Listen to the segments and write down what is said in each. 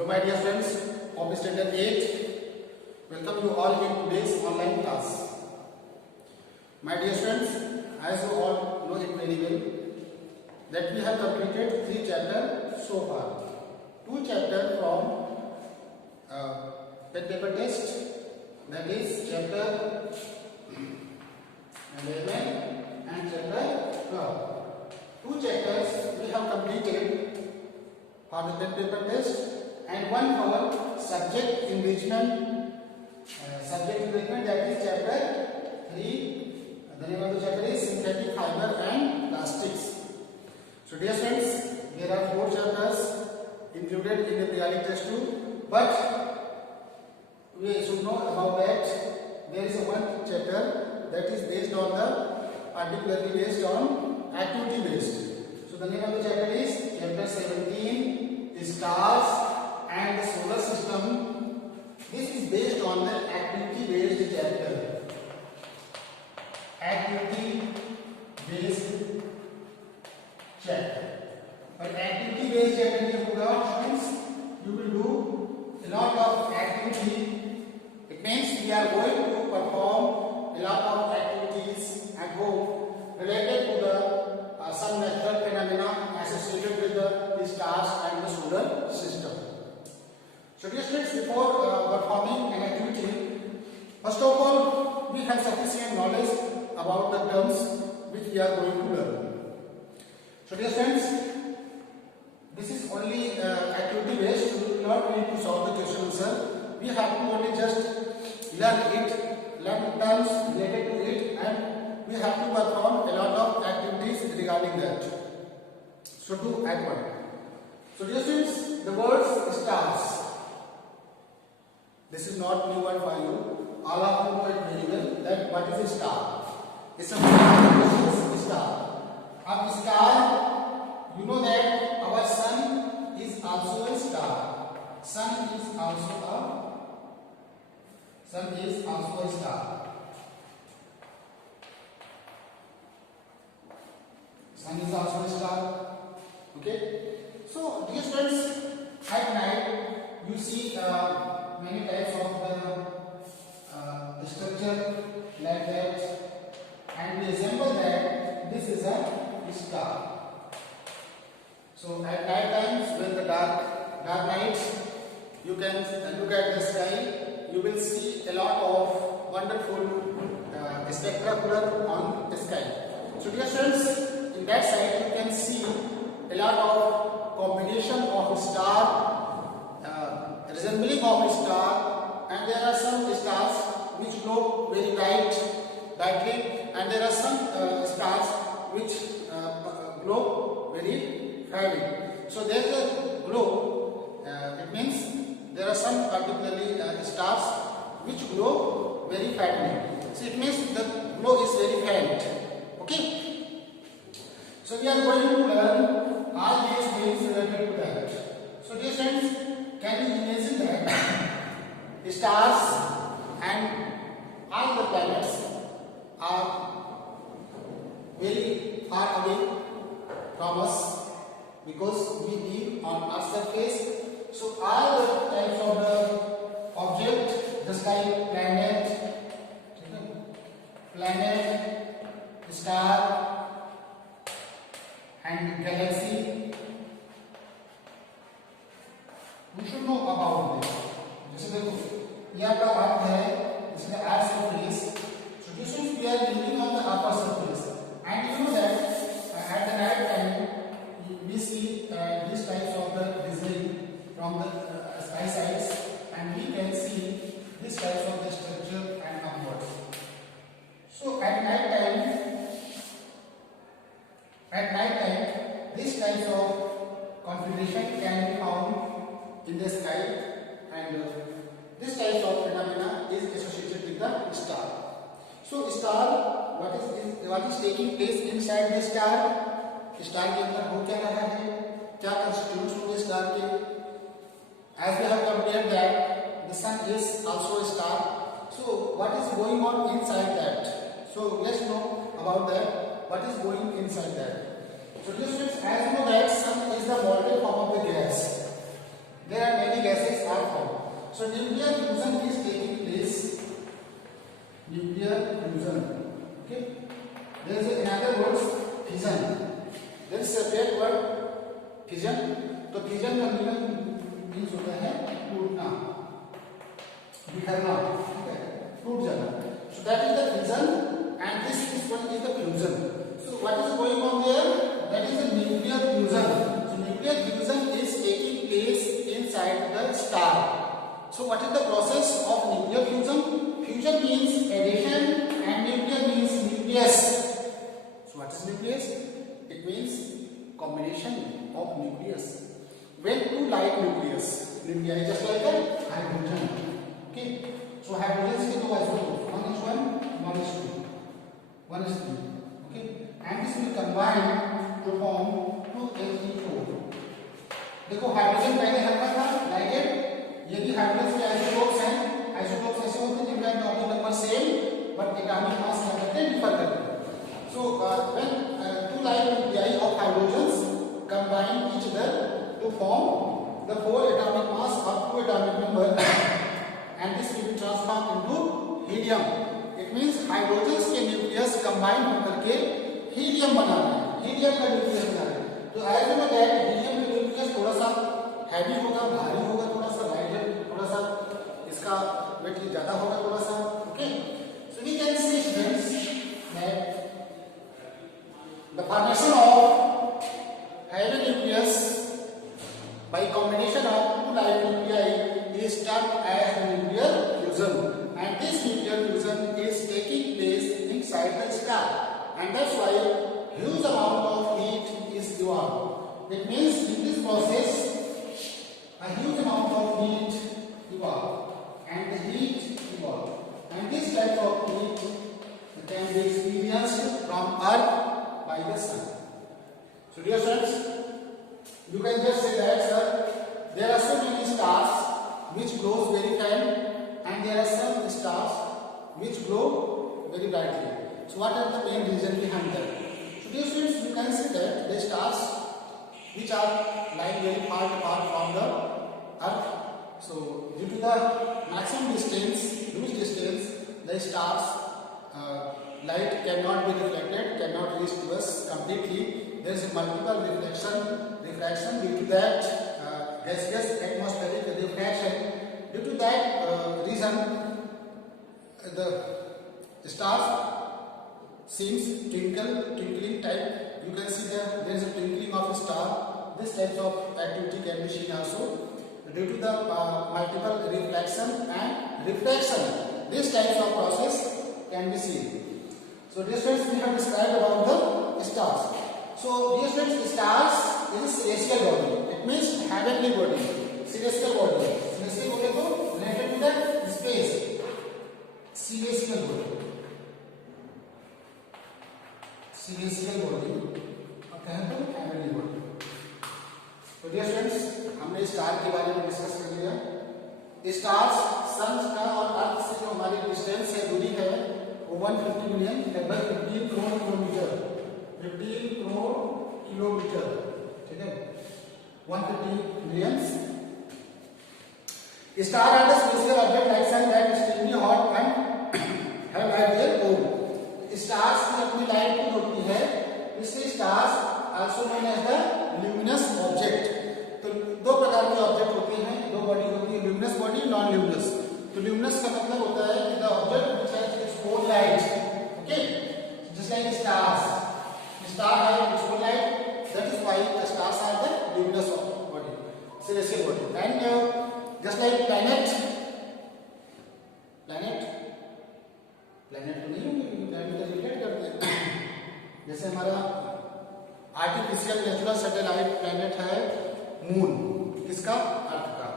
Hello my dear friends of standard 8, welcome you all in today's online class. My dear friends, as you all know it very well that we have completed 3 chapters so far. 2 chapters from pen paper test, that is chapter 11 and chapter 12. 2 chapters we have completed for the pen paper test and one for subject enrichment. That is chapter 3. The name of the chapter is synthetic fiber and plastics. So dear friends, there are 4 chapters included in the periodic test too, but we should know about that there is one chapter that is based on the particularly based on activity based. So the name of the chapter is chapter 17, stars and the solar system. This is based on the activity based chapter. Activity based chapter. But activity based chapter में होगा means you will do a lot of activity. It means we are going to perform a lot of activities at home related to the some natural phenomena associated with the stars and the solar system. So dear students, before performing an activity, first of all we have sufficient knowledge about the terms which we are going to learn. So dear friends, this is only activity based. We will not need to solve the question answer. We have to only just learn terms related to it, and we have to perform a lot of activities regarding that. So do at one. So dear students, the words stars. This is not new word for you. All of you know it very well that what is a star. It's a star. A star, you know that our sun is also a star. Sun is also a star. Sun is also a star. Okay. So dear friends, at night you see many types of the structure like that, and we assemble that this is a star. So at night times, when the dark nights, you can look at the sky. You will see a lot of wonderful spectacular on the sky. So dear friends, in that side you can see a lot of combination of star, resembling of a star, and there are some stars which glow very brightly, and there are some stars which glow very faintly. So there is a glow. It means there are some particularly stars which glow very faintly. So it means the glow is very faint. Okay. So we are going to learn all these things related to that. So dear friends, can you imagine that stars and all the planets are very far away from us because we live on Earth's surface. So all the types of the object, just like planet, star and galaxy, we should know about this. जैसे देखो ये आपका अर्थ है, इसमें earth surface. So this is we are living on the upper surface, and you know that at the night time we see these types of the design from the sky sides, and we can see these types of the structure and upwards. So at night time these types of configuration can be found in the sky, and this type of phenomena is associated with the star. So star, what is taking place inside the star? Star के अंदर हो क्या रहा है? क्या constitutes होंगे star के? As we have compared that the sun is also a star. So what is going on inside that? So let's know about that. What is going inside that? So as you know that sun is the molten form of the gas. there are many gases are formed. So nuclear fusion is taking place. Nuclear fusion. Okay. There is another word fission. There is separate word fission. तो fission का meaning होता है टूटना, बिखरना, ठीक है, टूट जाना. So that is the fission, and this one is the fusion. So what is going on there? That is the nuclear fusion. So nuclear fusion is taking place inside the star. So what is the process of nuclear fusion? Fusion means addition and nuclear means nucleus. So what is nucleus? It means combination of nucleus. When two like nucleus, nuclei just like a hydrogen. Okay. So hydrogens के दो isotopes, one is 1, one is 2, one is 3. Okay. And this will combine to form 2He4. देखो hydrogen पहले हल्का था, ligand. यदि hydrogen के isotopes हैं, isotopes ऐसे होते हैं जिनका atomic number same but atomic mass क्या करते हैं, डिफर करते हैं. So when two like nuclei of hydrogens combine each other to form the 4 atomic mass of 2 atomic number and this will be transformed into helium. It means hydrogens के nucleus combine होकर के helium बना रहे हैं, helium का nucleus बना रहे हैं. तो as you know that helium का nucleus थोड़ा सा हैवी होगा, भारी होगा, थोड़ा सा लाइट, थोड़ा सा इसका वेट ज्यादा होगा, थोड़ा सा. Okay. So we can see students that the formation of heavy nucleus by combination of two like nuclei is termed as nuclear fusion, and this nuclear fusion is taking place inside the star, and that's why huge amount of heat is evolved. It means in this process a huge amount of heat evolved, and the heat evolved, and this type of heat can be experienced from Earth by the sun. So dear friends, you can just say that, sir, there are so many stars which glows very faint, and there are some stars which glow very brightly. So what are the main reason behind that? So dear friends, you can see that the stars which are lying very far apart from the Earth. So due to the maximum distance, huge distance, the stars light cannot be reflected, cannot reach to us completely. There is multiple refraction due to that gaseous atmospheric refraction. Due to that reason, the stars seems twinkling type. You can see that there is a twinkling of a star. This type of activity can be seen also due to the multiple reflection and refraction. This type of process can be seen. So dear friends, we have described about the stars. So dear friends, stars is a celestial body. It means heavenly body, celestial body. Celestial body को related to the space. Celestial body. Celestial body और कहें तो heavenly body. तो dear friends, हमने star के बारे में discuss कर लिया. स्टार्स सन का और अर्थ से जो हमारी डिस्टेंस है, दूरी है, वो 150 मिलियन, लगभग 15 करोड़ किलोमीटर. 15 करोड़ किलोमीटर, ठीक है, 150 millions. Star are the special object like sun that extremely hot and have light their own. Stars की अपनी लाइट भी होती है, इसलिए stars also known as the luminous object. तो दो प्रकार के ऑब्जेक्ट होते हैं, दो बॉडी होती है, ल्यूमिनस बॉडी, नॉन ल्यूमिनस. तो ल्यूमिनस का मतलब होता है कि the object which has its own light. Okay, just like stars. Star have its own light. That is why the stars are the luminous body, celestial body. And just like planet तो नहीं होंगे, planet को relate करते हैं. जैसे हमारा artificial natural satellite planet है moon. किसका? अर्थ का.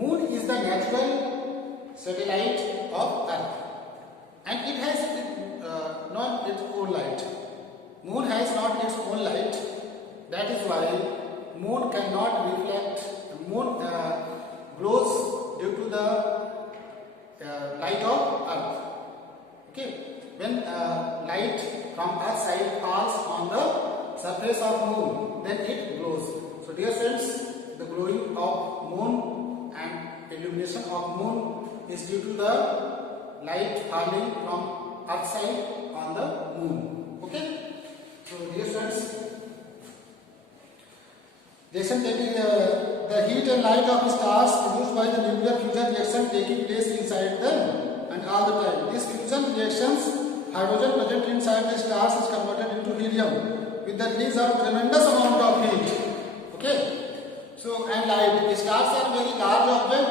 Moon is the natural satellite of earth and it has not its own light. Moon has not its own light. That is why moon cannot reflect. Moon glows due to the light of Earth. Okay, when light from Earth side falls on the surface of moon, then it glows. So dear friends, the glowing of moon and illumination of moon is due to the light falling from earth side on the moon. Okay. So dear students, reaction taking the heat and light of stars produced by the nuclear fusion reaction taking place inside them, and all the time. These fusion reactions, hydrogen present inside the stars is converted into helium with the release of tremendous amount of heat. Okay. So and light. The stars are very large object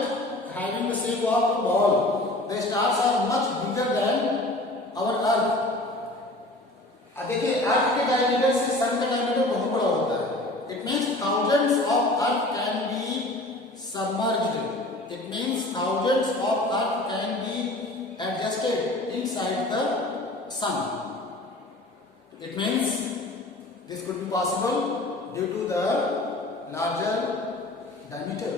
having the shape of a ball. The stars are much bigger than our Earth. अब देखिए अर्थ के diameter से सन का diameter बहुत बड़ा होता है. It means thousands of Earth can be submerged. It means thousands of Earth can be adjusted inside the sun. It means this could be possible due to the larger diameter.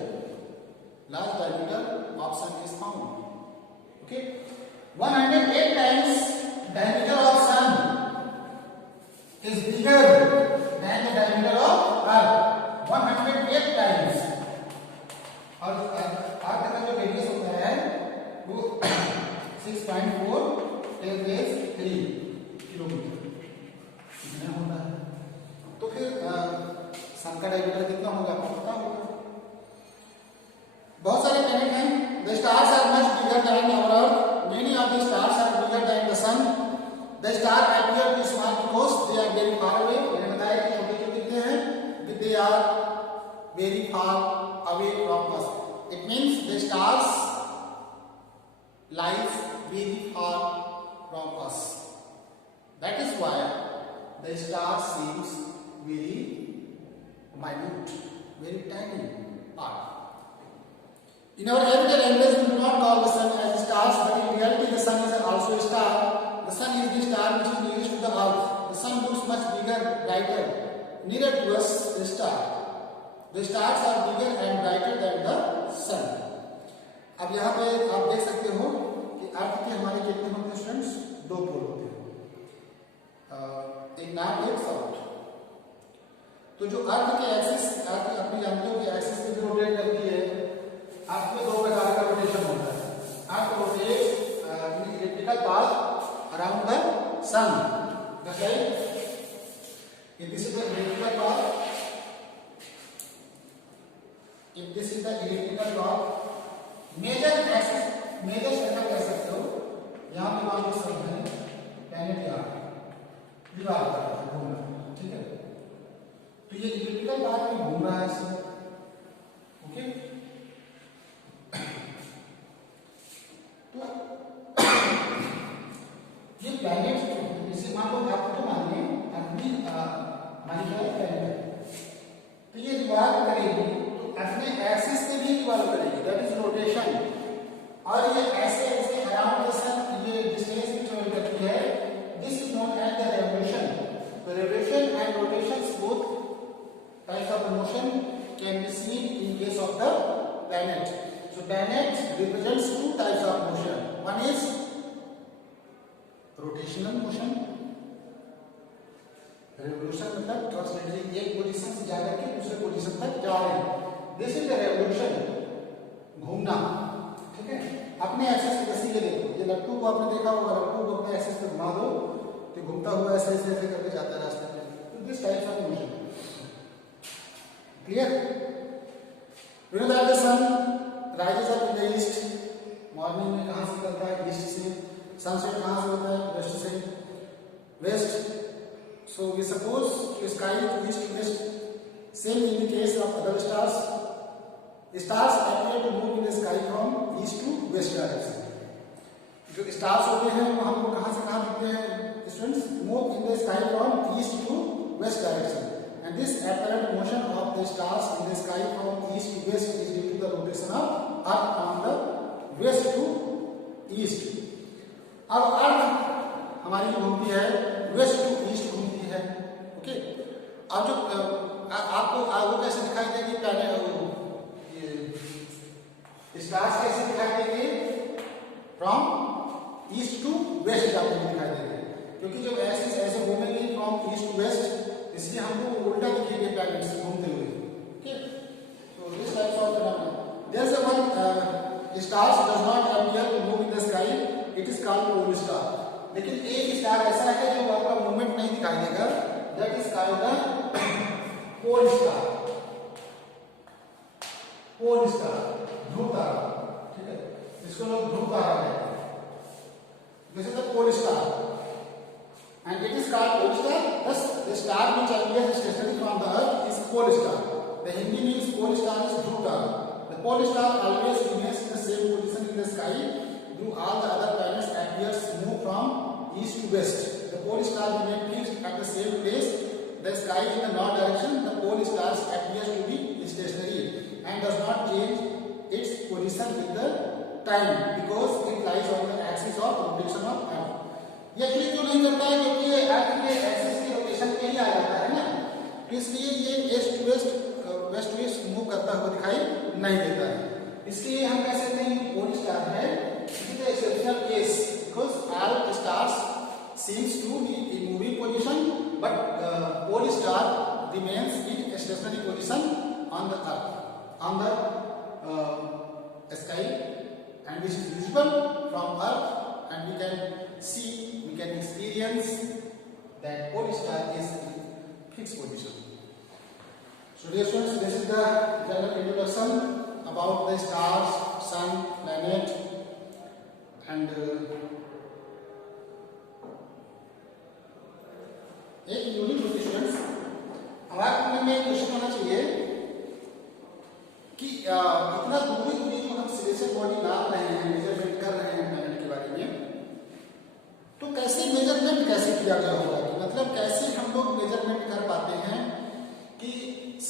Large diameter of sun is found. Okay, 108 times diameter of sun is bigger than the diameter of Earth. 108 times. और अर्थ का जो radius होता है वो 6.4 10 raise 3 kilometre इतना होता है. तो फिर सन का डायमीटर कितना होगा आपको पता होगा. बहुत सारे प्लैनेट हैं. The stars are much bigger than our Earth. Many of the stars are bigger than the sun. The star appear to small because they are very far away. मैंने बताया कि छोटे छोटे कितने हैं, but they are very far away from us. It means the stars lies very far from us. That is why the star seems very minute, very tiny part. In our everyday language, we do not call the sun as stars, but in reality, the sun is also a star. The sun is the star which is nearest to the earth. The sun looks much bigger, brighter, nearer to us the star. The stars are bigger and brighter than the sun. अब यहाँ पे आप देख सकते हो कि अर्थ के हमारे कितने होते हैं स्टूडेंट्स? 2 पोल होते हैं, एक नॉर्थ एक साउथ. तो जो अर्थ के एक्सिस, अर्थ अपनी जानते हो कि एक्सिस पे रोटेट करती है. अर्थ में 2 प्रकार का रोटेशन होता है. अर्थ rotates in elliptical path around the sun. Okay, if this is the elliptical path, if this is the elliptical path, major axis, major setup कह सकते हो. यहाँ पे मान लो सब है प्लैनेट यहाँ दीवार पर घूम रहा है. ठीक है, तो ये elliptical path में घूम रहा है इसमें. ओके, ये प्लैनेट इसे मान लो आप तो मानिए अपनी मानी क्या प्लैनेट है, तो ये रिवॉल्व करेगी तो अपने एक्सिस पे भी रिवॉल्व करेगी. That is rotation. और ये ऐसे ऐसे अराउंड द सन ये डिस्टेंस भी ट्रेवल करती है. This is known as the revolution. तो revolution and rotation both types of motion can be seen in case of the planet. So planet represents 2 types of motion. One is rotational motion. Revolution मतलब translatory, एक position से जाकर के दूसरे position तक जा रहे हैं. दिस इज द रेवोल्यूशन, घूमना. ठीक है, अपने एक्सिस पे. जैसे ये देखो, ये लट्टू को आपने देखा होगा, लट्टू को अपने एक्सिस पे घुमा दो तो घूमता हुआ ऐसे ऐसे ऐसे करके जाता है रास्ते में. तो this type of motion. Clear? You know that the sun rises up in the east. Morning में कहां से निकलता है? ईस्ट से. सनसेट कहां से होता है? वेस्ट से. Waste. So we suppose the sky is east to west. Same in the case of other stars. Stars appear to move in the sky from east to west direction. जो stars होते हैं वो हमको कहां से कहां दिखते हैं students? Move in the sky from east to west direction. And this apparent motion of the stars in the sky from east to west is due to the rotation of Earth from the west to east. अब अर्थ हमारी घूमती है waste to east घूमती है. Okay, अब जो आपको वो कैसे दिखाई देगी? प्लैनेट ये स्टार्स कैसे दिखाई देंगे? फ्रॉम ईस्ट टू वेस्ट जाते हुए दिखाई देंगे, क्योंकि जब ऐसे घूमेंगे फ्रॉम ईस्ट टू वेस्ट, इसलिए हमको उल्टा दिखेंगे प्लैनेट्स घूमते हुए. ठीक, तो there's a one stars does not appear to move in the sky, it is called pole star. लेकिन एक स्टार ऐसा है जो आपका मूवमेंट नहीं दिखाई देगा, that is called the pole star. Pole star, ध्रुव तारा, ठीक है, इसको लोग ध्रुव तारा कहते हैं. This is the pole star, and it is called pole star. Thus, the star which appears stationary from the earth is pole star. The Hindi means pole star is Dhruv Tara. The pole star always remains in the same position in the sky, though all the other planets appears move from east to west. The pole star remains fixed at the same place. The sky in the north direction. The pole star appears to be stationary and does not change its position with the time because it lies on the axis of rotation of Earth. ये क्यों नहीं करता है? क्योंकि ये अर्थ के axis की rotation पे ही आ जाता है ना, तो इसलिए ये east to west west to east move करता हुआ दिखाई नहीं देता है. इसलिए हम कह सकते हैं कि पोल स्टार है it is exceptional case because all stars seems to be in moving position but pole star remains in stationary position on the earth, on the sky, and which is visible from earth, and we can see, we can experience that pole star is in fixed position. So dear students, this is the general introduction about the stars, sun, planet, and एक unit होती students. हमारे में question होना चाहिए कि इतना दूरी जो हम सिलेशियल बॉडी नाप रहे हैं, मेजरमेंट कर रहे हैं प्लैनेट के बारे में, तो कैसे मेजरमेंट कैसे किया गया होगा, मतलब कैसे हम लोग मेजरमेंट कर पाते हैं कि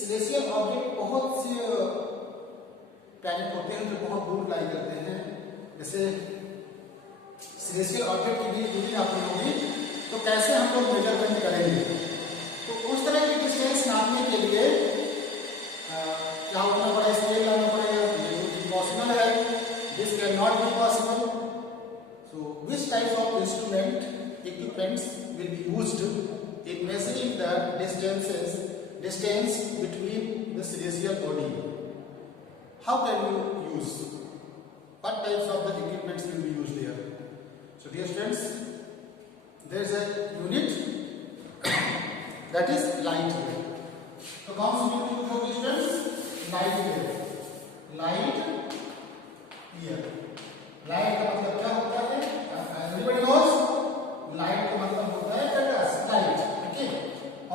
सिलेशियल ऑब्जेक्ट बहुत से प्लैनेट होते हैं जो बहुत दूर लाई करते हैं, जैसे सिलेशियल ऑब्जेक्ट की दूरी नापनी होगी तो कैसे हम लोग मेजरमेंट करेंगे. तो उस तरह की डिस्टेंस नापने के लिए क्या होना पड़ेगा, स्केल लाना पड़ेगा. इम्पॉसिबल है, this can not be possible. So which types of instrument equipments will be used in measuring the distance between the celestial body. How can you use, what types of the equipments will be used here. So dear students, there is a unit that is light year. तो कौन सी unit होगी students? Light year. Light year. Light का मतलब क्या होता है? Everybody knows light का मतलब होता है प्रकाश, लाइट, ओके,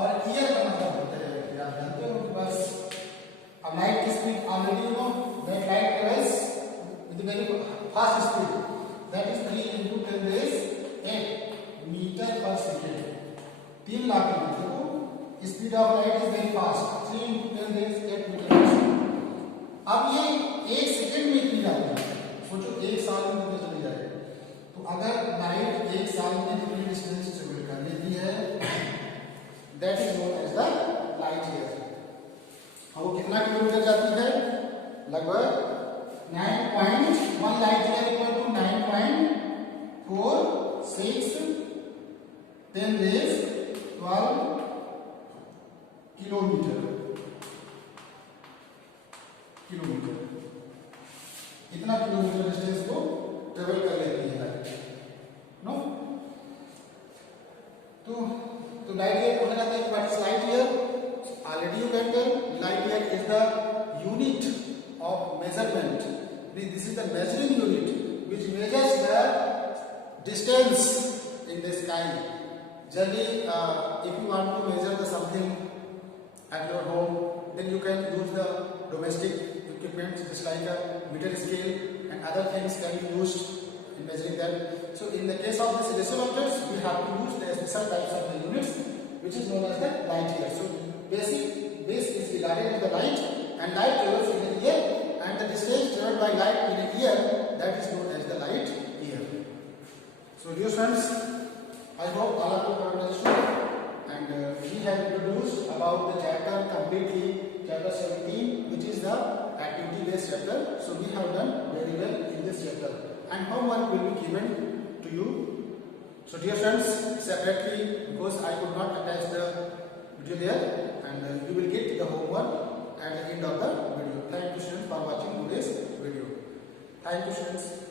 और ईयर का मतलब होता है, आप जानते हो बस. अब लाइट की speed already you know that light travels with very fast speed, that is 3 × 10⁸ metre per second. 3 lakh metre को speed of light is very fast, 3 × 10⁸ metre per second. अब ये 1 सेकेंड में इतनी जाती है, सोचो 1 साल में कितनी चली जाएगी. तो अगर लाइट 1 साल में जितनी डिस्टेंस ट्रेवल कर लेती है, that is known as the light year. वो कितना किलोमीटर जाती है? लगभग 9.1 light year equal to 9.46 10⁻12 kilometre. इतना किलोमीटर डिस्टेंस को ट्रेवल कर लेती है लाइट, नो. तो लाइट ईयर को जाता है. What is light year? Already you get that. Light year is the unit of measurement. This is the measuring unit which measures the distance in the sky. Generally, if you want to measure the something at your home, then you can use the domestic equipment just like a meter scale and other things can be used in measuring them. So in the case of the celestial objects, we have to use the special types of the units which is known as the light year. So base is regarded to the light, and light travels in a year, and the distance traveled by light in a year, that is known as the light year. So dear friends, I hope all of you have understood, and we have introduced about the chapter completely, chapter 17, which is the activity based chapter. So we have done very well in this chapter, and homework will be given to you. So dear friends, separately, because I could not attach the video there, and you will get the homework at the end of the video. Thank you students for watching today's Thank you, students.